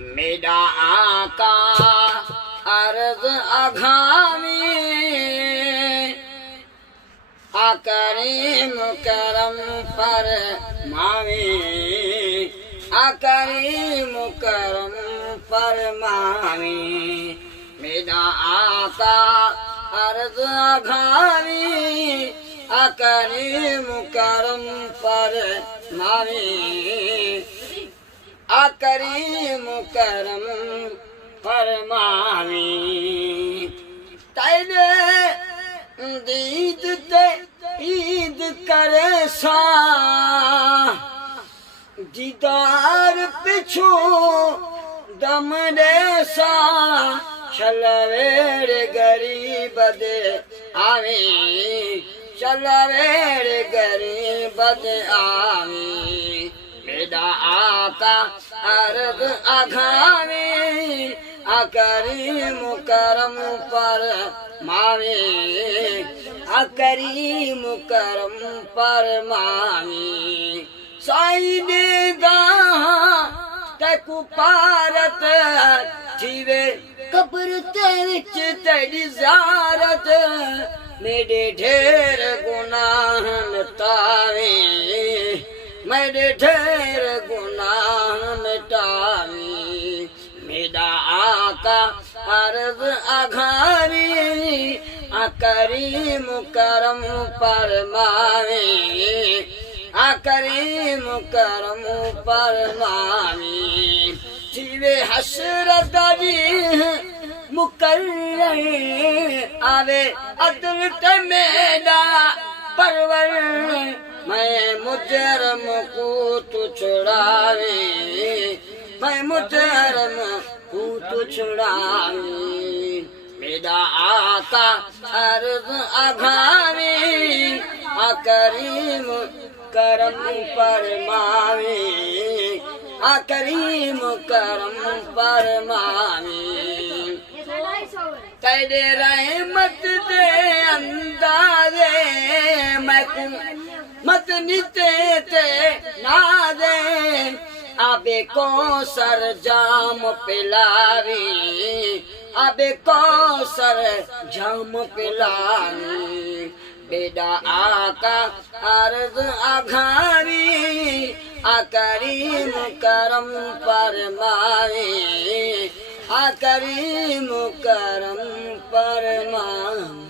मेरा आका अर्ज अघावी अकरीम करम पर मावी अकरीम करम पर मावी मेरा आका अर्ज अघावी अकरीम करम पर मावी अकरीम करम फरमावी तेरे दीद ते ईद करे सा दीदार पिछू दम दे सा चलवेर गरीब दे आवे चलवेर गरीब दे आवे मेरा आका अर्ज अघावी अकरीम करम पर मावे अकरीम करम पर मावे साईं ने गाहा तकु पारत थीवे कब्र ते विच तेरी ज़ियारत मेरे ढेर गुनाह मिटावे मेरे ढेर गुनाह मिटावी मेरा आका अर्ज अघावी अकरीम करम फरमावे अकरीम करम फरमावे जीवे हसरत मुकर्रर आवे अदल ते मेरा परवर मैं मुजरम को तू छुड़ावे मैं मुजरम को तू छुड़ावे मेरा आका अर्ज अघावी अकरीम करम फरमावे अकरीम करम फरमावे तेरे रहमत दे अंदाज़े मैं मत निते ते नादे आबे कौसर जाम पिलावी आबे कौसर जाम पिलावी बेड़ा आका अर्ज अघावी अकरीम करम फरमावे अकरीम करम फरमावे।